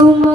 Uma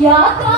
Ya.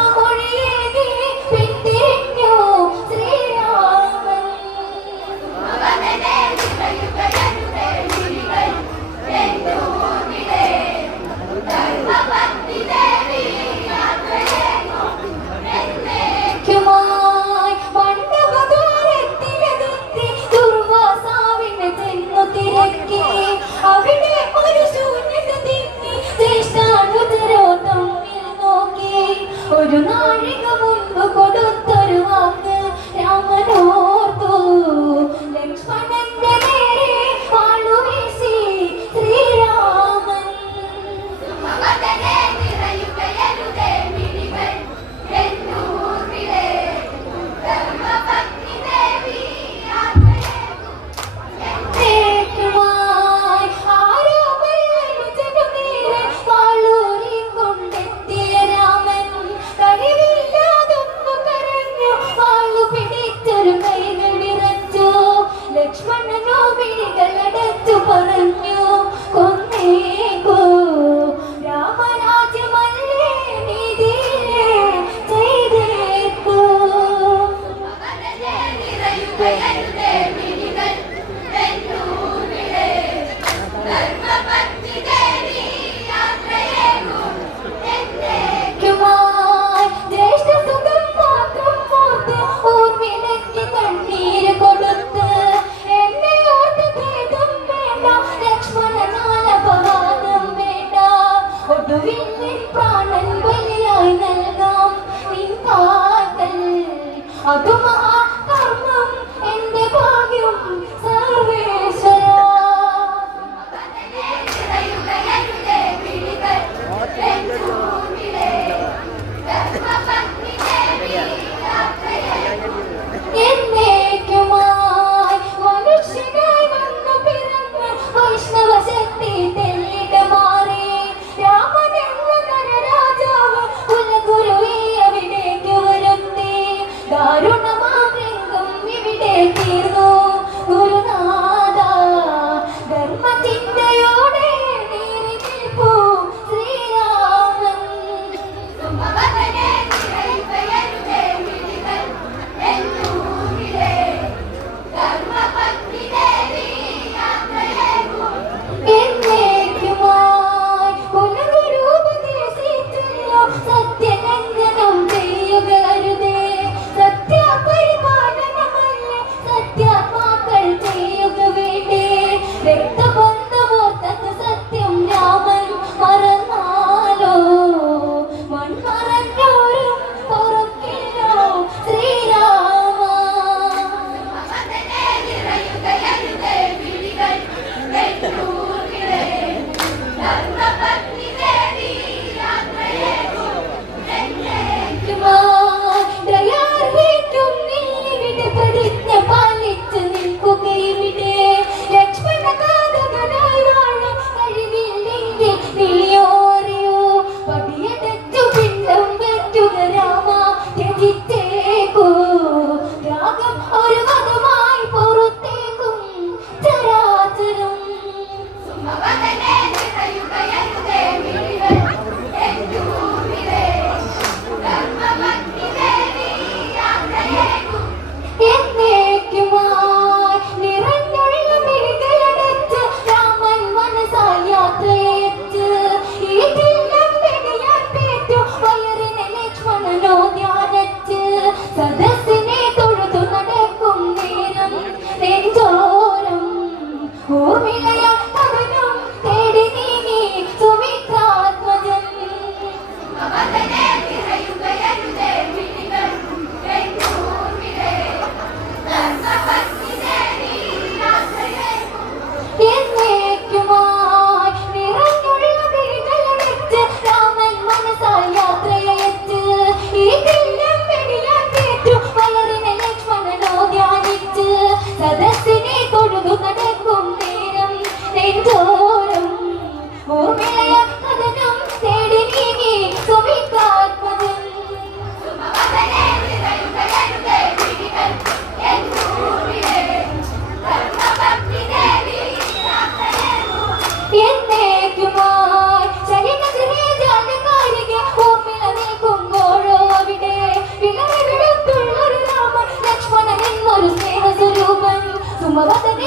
好的 Bye-bye. ಸುಮವತೆಗೆ